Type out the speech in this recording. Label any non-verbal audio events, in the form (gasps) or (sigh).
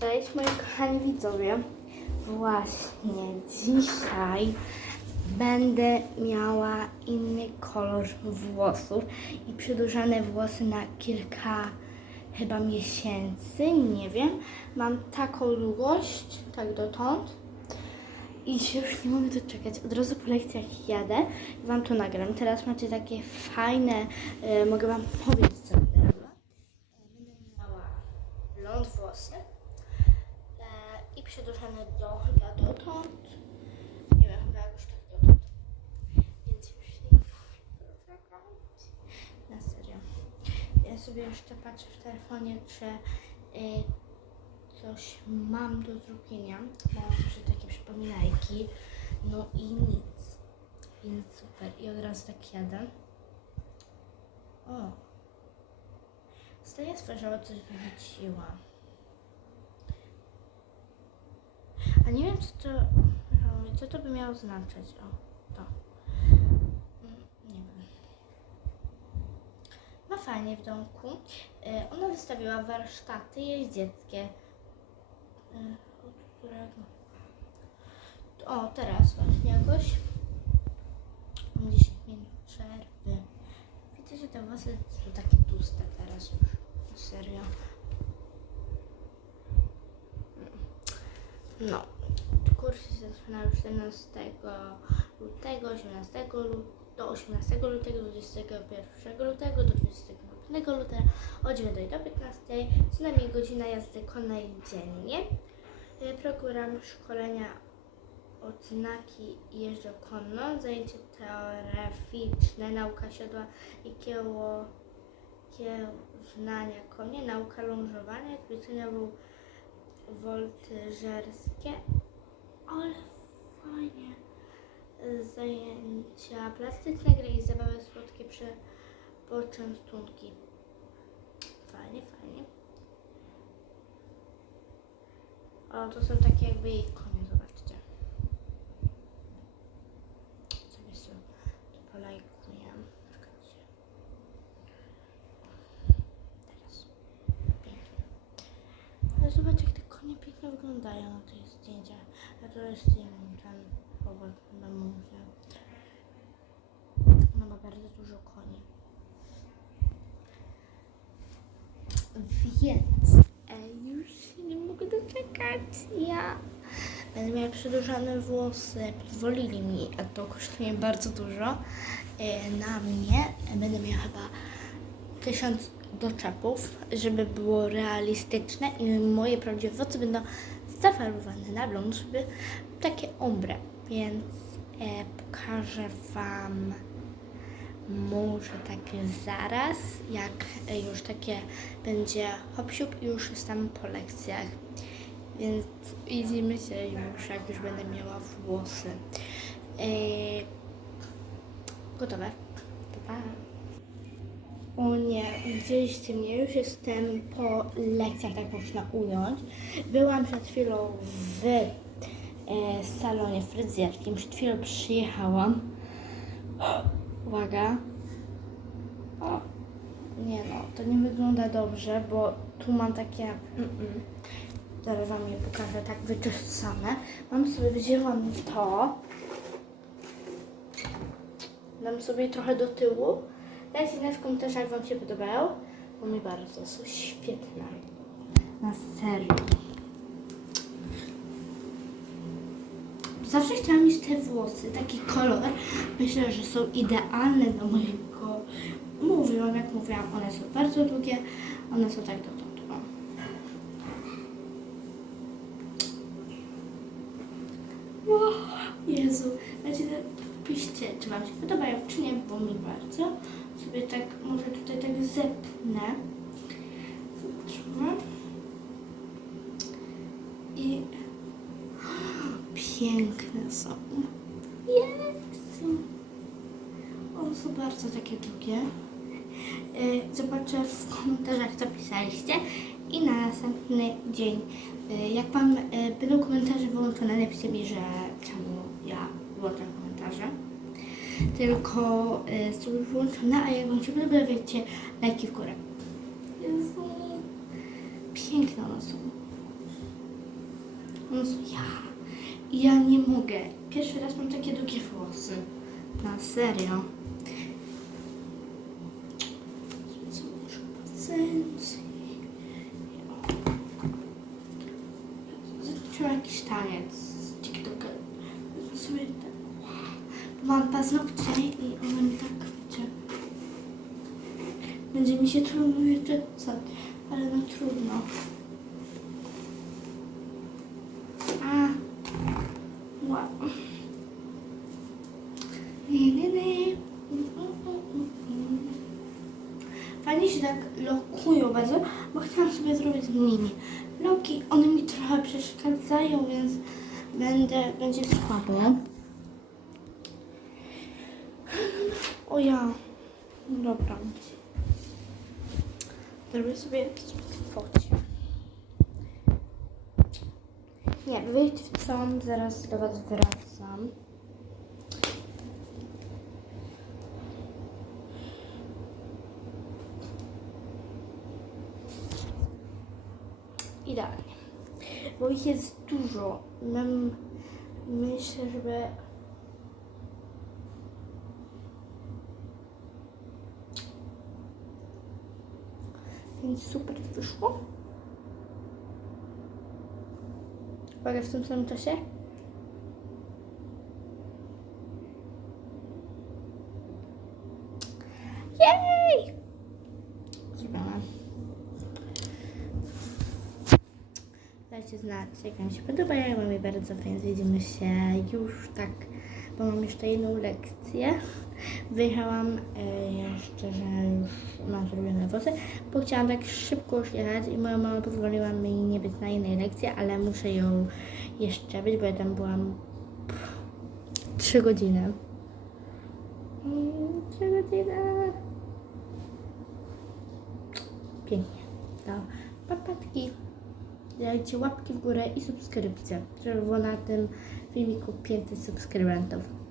Cześć moi kochani widzowie. Właśnie dzisiaj będę miała inny kolor włosów i przedłużane włosy na kilka chyba miesięcy, nie wiem. Mam taką długość, tak dotąd. I się już nie mogę doczekać. Od razu po lekcjach jadę i Wam to nagram. Teraz macie takie fajne, e, mogę Wam powiedzieć co będę robiła. E, Będę miała blond włosy przedłużane do chyba dotąd. Nie wiem, chyba już tak dotąd. Więc już się nie. Na serio. Ja sobie jeszcze patrzę w telefonie, czy y, coś mam do zrobienia. Mam jeszcze takie przypominajki. No i nic. Więc super. I od razu tak jadę. O. Staję słyszała, coś wyrzuciła. A nie wiem, co to, co to by miało znaczyć. O, to. Mm, Nie wiem. Ma fajnie w domku. E, Ona wystawiła warsztaty jeździeckie. E, Od którego? O, teraz właśnie jakoś. Mam 10 minut przerwy. Widzę, że te włosy są takie tłuste teraz już. Serio. No. Kurs się zaczyna już 14 lutego, 18 lutego, do 18 lutego, do 21 lutego, do 25 lutego, od 9 do 15, co najmniej godzina jazdy konnej dziennie. Y, Program szkolenia odznaki jeżdżą konno, zajęcie teoretyczne, nauka siodła i kieło, kiełznania konie, nauka lążowania, ćwiczenia woltyżerskie, ale fajnie. Zajęcia plastyczne, gry i zabawy słodkie przy poczęstunki. Fajnie, fajnie. O, to są takie jakby jej konie, zobaczcie. Sobie sobie to polajkuję. Czekajcie. Teraz. Pięknie. Ale zobacz, jak te konie wyglądają na tych zdjęciach. A to jest ten obok chyba mówię. Ona ma bardzo dużo koni. Więc e, już się nie mogę doczekać. Ja będę miała przedłużane włosy. Pozwolili mi, a to kosztuje bardzo dużo. E, na mnie będę miała chyba tysiąc doczepów, żeby było realistyczne i moje prawdziwe włosy będą zafarbowane na blond, żeby takie ombre. Więc e, pokażę Wam może tak zaraz, jak e, już takie będzie hop siup i już jestem po lekcjach. Więc widzimy się już, jak już będę miała włosy. E, gotowe? To pa. O nie, widzieliście mnie, już jestem po lekcjach, tak można ująć. Byłam przed chwilą w e, salonie fryzjerskim, przed chwilą przyjechałam. Uwaga. O, nie no, to nie wygląda dobrze, bo tu mam takie... Mm-mm. Zaraz wam je pokażę, tak wyczesane. Mam sobie, wzięłam to. Dam sobie trochę do tyłu. Dajcie znać w komentarzach, jak wam się podobają, bo mi bardzo są świetne. Na serio. Zawsze chciałam mieć te włosy, taki kolor. Myślę, że są idealne do mojego. Mówiłam, jak mówiłam, one są bardzo długie. One są tak dotąd. Wow, Jezu, znacie, piszcie, czy Wam się podobają, czy nie, bo mi bardzo. Sobie tak, może tutaj tak zepnę. Zobaczmy. I (gasps) piękne są. Jezu. One są bardzo takie długie. E, Zobaczę w komentarzach, co pisaliście. I na następny dzień, e, jak Wam e, będą komentarze wyłączone, napiszcie mi, że czemu. Tylko e, są już wyłączone, a jak Wam się podoba, wiecie, lajki w górę. Jezu. Piękne one są. Jezu, ja. Ja nie mogę. Pierwszy raz mam takie długie włosy. Na serio. Co jakiś taniec z TikToka. Bo Mam paznokcie i mi tak wiecie. Będzie mi się trudno jeszcze co, ale no trudno. A. Wow. Nie, nie, nie. Fajnie się tak lokują bardzo, bo chciałam sobie zrobić nimi loki. One mi trochę przeszkadzają, więc będę, będzie słabo. O ja. Dobra. Zrobię sobie focie. Nie, wyjdź w co, zaraz do Was wracam. Idealnie. Bo ich jest dużo. Mam, myślę, żeby Więc super wyszło. Uwaga, w tym samym czasie. Jej! Zrobione. Dajcie znać, jak Wam się podoba, jak Wam bardzo, więc widzimy się już tak, bo mam jeszcze jedną lekcję. Wyjechałam e, jeszcze, że już mam zrobione włosy, bo chciałam tak szybko już jechać i moja mama pozwoliła mi nie być na innej lekcji, ale muszę ją jeszcze być, bo ja tam byłam pff, trzy godziny. Mm, Trzy godziny. Pięknie. To papatki. Dajcie łapki w górę i subskrypcję, żeby było na tym filmiku 500 subskrybentów.